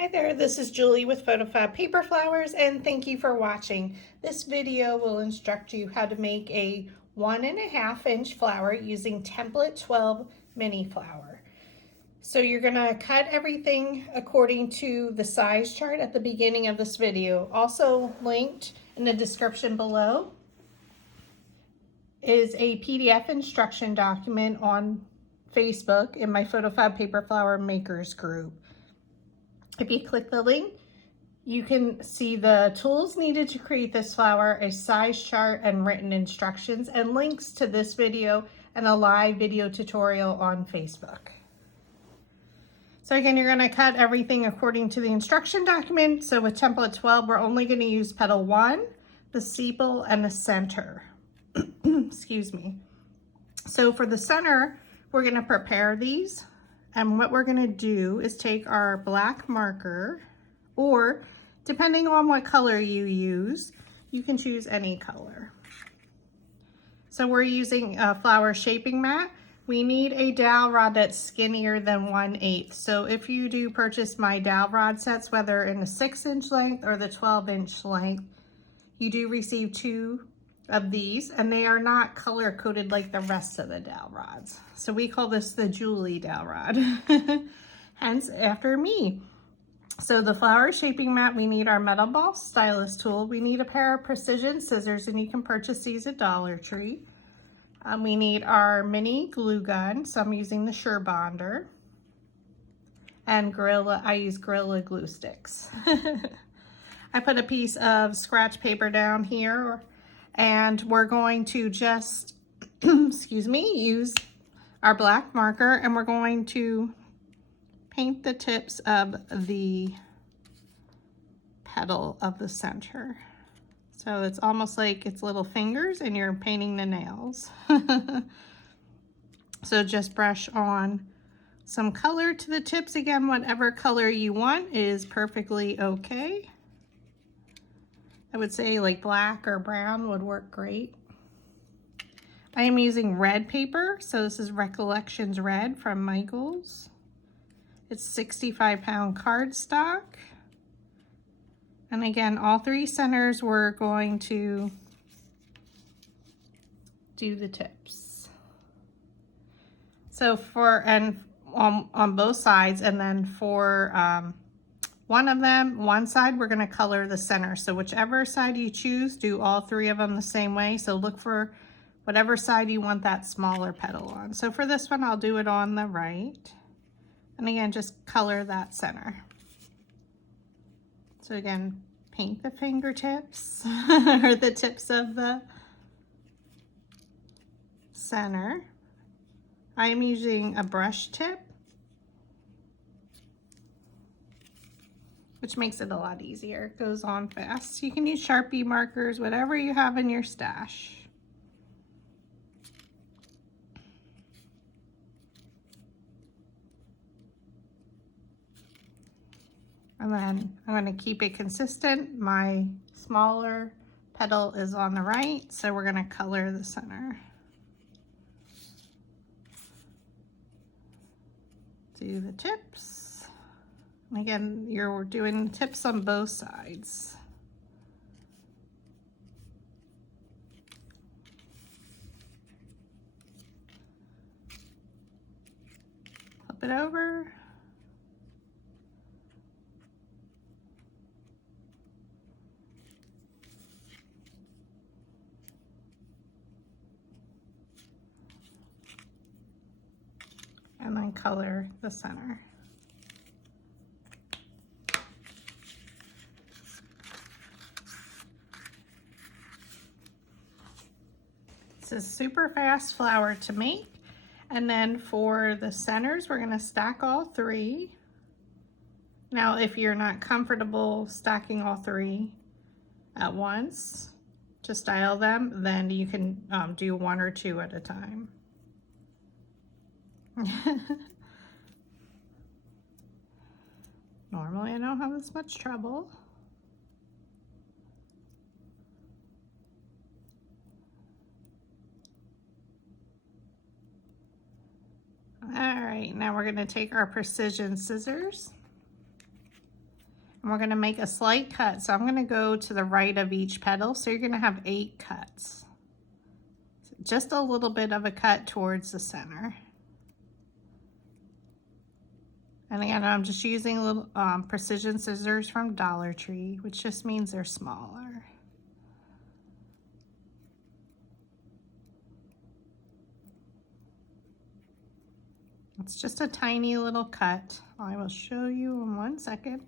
Hi there, this is Julie with PhotoFabPaperFlowers, and thank you for watching. This video will instruct you how to make a 1.5 inch flower using template 12 mini flower. So you're gonna cut everything according to the size chart at the beginning of this video. Also linked in the description below is a PDF instruction document on Facebook in my PhotoFab Paper Flower Makers group. If you click the link, you can see the tools needed to create this flower, a size chart, and written instructions, and links to this video and a live video tutorial on Facebook. So again, you're going to cut everything according to the instruction document. So with template 12, we're only going to use petal 1, the sepal, and the center. Excuse me. So for the center, we're going to prepare these. And what we're gonna do is take our black marker, or depending on what color you use, you can choose any color. So we're using a flower shaping mat. We need a dowel rod that's skinnier than 1/8. So if you do purchase my dowel rod sets, whether in the 6-inch length or the 12-inch length, you do receive 2 of these, and they are not color coded like the rest of the dowel rods. So we call this the Julie dowel rod, hence after me. So the flower shaping mat, we need our metal ball stylus tool. We need a pair of precision scissors, and you can purchase these at Dollar Tree. We need our mini glue gun, so I'm using the Sure Bonder. And I use Gorilla glue sticks. I put a piece of scratch paper down here, and we're going to just, excuse me, use our black marker, and we're going to paint the tips of the petal of the center. So it's almost like it's little fingers and you're painting the nails. So just brush on some color to the tips. Again, whatever color you want is perfectly okay. I would say like black or brown would work great. I am using red paper, so this is Recollections Red from Michaels. It's 65-pound cardstock. And again, all 3 centers we're going to do the tips. So on both sides, and then for one side, we're going to color the center. So whichever side you choose, do all 3 of them the same way. So look for whatever side you want that smaller petal on. So for this one, I'll do it on the right. And again, just color that center. So again, paint the fingertips or the tips of the center. I am using a brush tip, which makes it a lot easier. It goes on fast. You can use Sharpie markers, whatever you have in your stash. And then I'm going to keep it consistent. My smaller petal is on the right, so we're going to color the center. Do the tips. And again, you're doing tips on both sides. Flip it over. And then color the center. It's a super fast flower to make. And then for the centers, we're going to stack all 3. Now, if you're not comfortable stacking all 3 at once to style them, then you can do 1 or 2 at a time. Normally I don't have this much trouble. All right, now we're going to take our precision scissors And we're going to make a slight cut. So I'm going to go to the right of each petal. So you're going to have 8 cuts. So just a little bit of a cut towards the center. And again, I'm just using little precision scissors from Dollar Tree, which just means they're smaller. It's just a tiny little cut. I will show you in 1 second.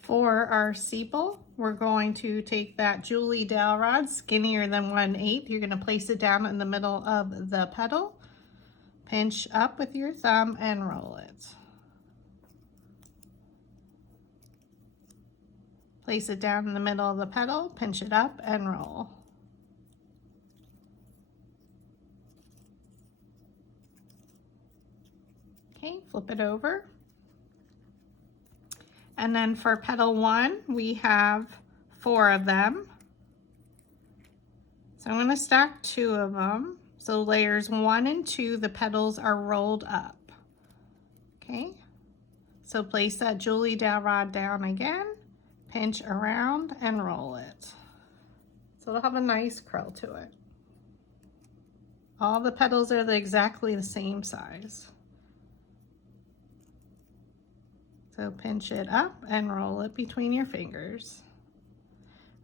For our sepal, we're going to take that Julie dowel rod, skinnier than 1/8. You're going to place it down in the middle of the petal, pinch up with your thumb and roll it. Place it down in the middle of the petal, pinch it up and roll. Okay, flip it over. And then for petal 1, we have 4 of them. So I'm going to stack 2 of them. So layers 1 and 2, the petals are rolled up. Okay, so place that Julie dowel rod down again, pinch around and roll it. So it'll have a nice curl to it. All the petals are exactly the same size. So pinch it up and roll it between your fingers.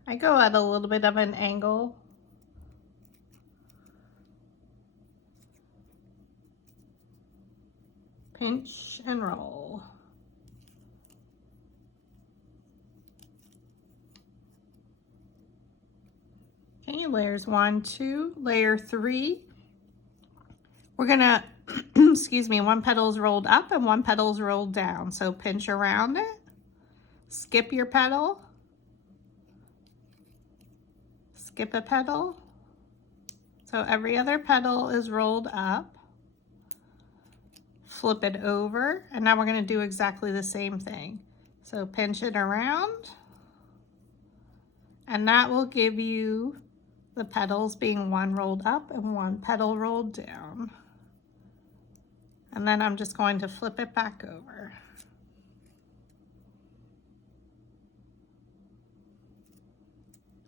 I go at a little bit of an angle. Pinch and roll. Okay, layers 1, 2, layer 3. We're gonna, excuse me, 1 petal's rolled up and 1 petal's rolled down. So pinch around it, skip your petal, skip a petal. So every other petal is rolled up. Flip it over, and now we're gonna do exactly the same thing. So pinch it around, and that will give you the petals being 1 rolled up and 1 petal rolled down. And then I'm just going to flip it back over.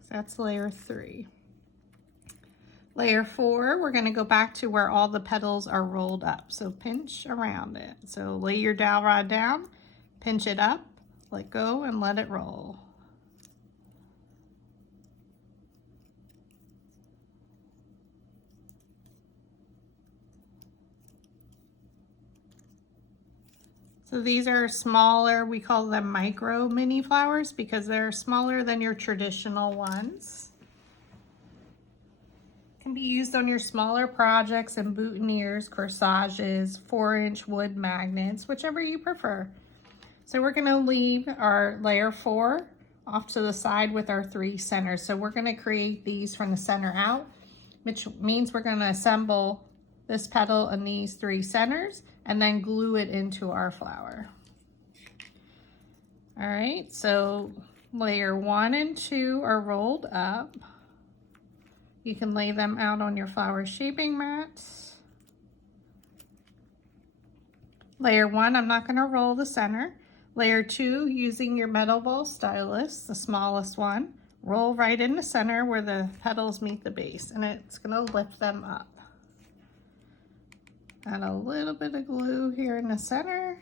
So that's layer 3. Layer 4, we're going to go back to where all the petals are rolled up. So pinch around it. So lay your dowel rod down, pinch it up, let go and let it roll. So these are smaller, we call them micro mini flowers because they're smaller than your traditional ones. Can be used on your smaller projects and boutonnieres, corsages, 4-inch wood magnets, whichever you prefer. So we're going to leave our layer 4 off to the side with our 3 centers. So we're going to create these from the center out, which means we're going to assemble this petal and these 3 centers and then glue it into our flower. All right, so layer 1 and 2 are rolled up. You can lay them out on your flower shaping mats. Layer 1, I'm not going to roll the center. Layer 2, using your metal ball stylus, the smallest one, roll right in the center where the petals meet the base, and it's going to lift them up. Add a little bit of glue here in the center.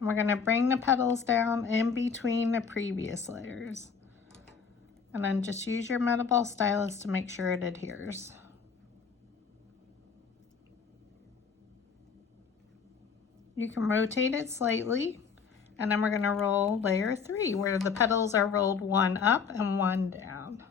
And we're going to bring the petals down in between the previous layers. And then just use your metal ball stylus to make sure it adheres. You can rotate it slightly, and then we're going to roll layer 3 where the petals are rolled 1 up and 1 down.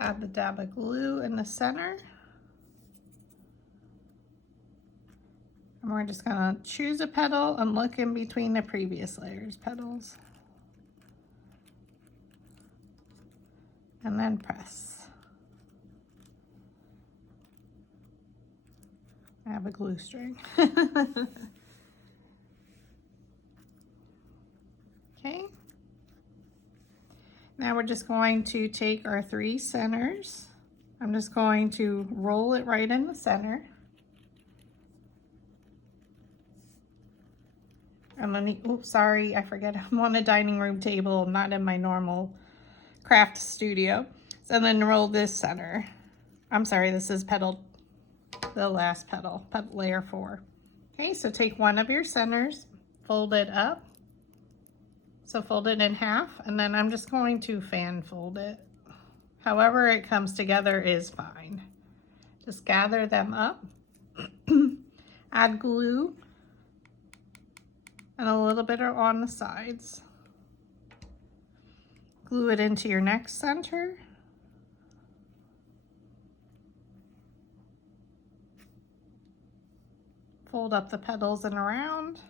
Add the dab of glue in the center. And we're just gonna choose a petal and look in between the previous layers petals. And then press. I have a glue string. we're just going to take our 3 centers. I'm just going to roll it right in the center. I'm gonna, oops, sorry, I forget, I'm on a dining room table, not in my normal craft studio. So then roll this center. I'm sorry, this is petal, the last petal, layer 4. Okay, so take one of your centers, fold it up. So fold it in half, and then I'm just going to fan fold it. However it comes together is fine. Just gather them up, add glue, and a little bit on the sides. Glue it into your next center. Fold up the petals and around.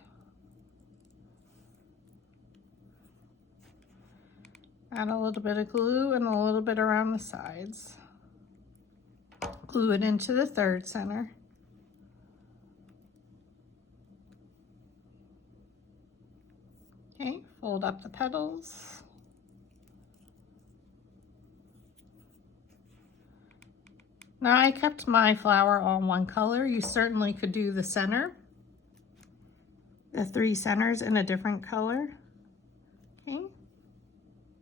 Add a little bit of glue and a little bit around the sides. Glue it into the 3rd center. Okay, fold up the petals. Now I kept my flower all one color. You certainly could do the center, the 3 centers in a different color. Okay.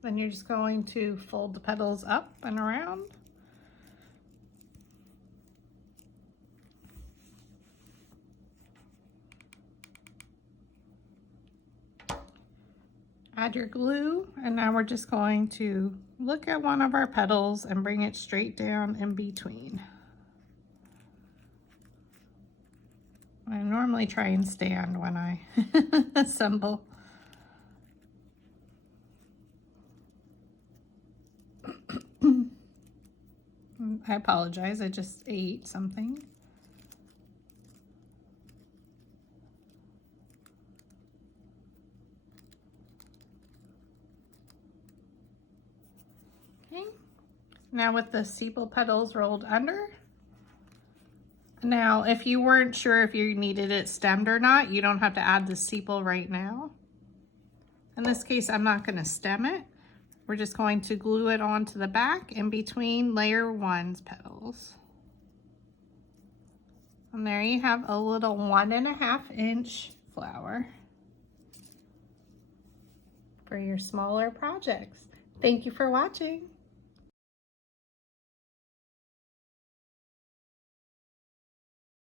Then you're just going to fold the petals up and around. Add your glue, and now we're just going to look at one of our petals and bring it straight down in between. I normally try and stand when I assemble. I apologize, I just ate something. Okay, now with the sepal petals rolled under. Now, if you weren't sure if you needed it stemmed or not, you don't have to add the sepal right now. In this case, I'm not going to stem it. We're just going to glue it onto the back in between layer 1's petals. And there you have a little 1.5 inch flower for your smaller projects. Thank you for watching.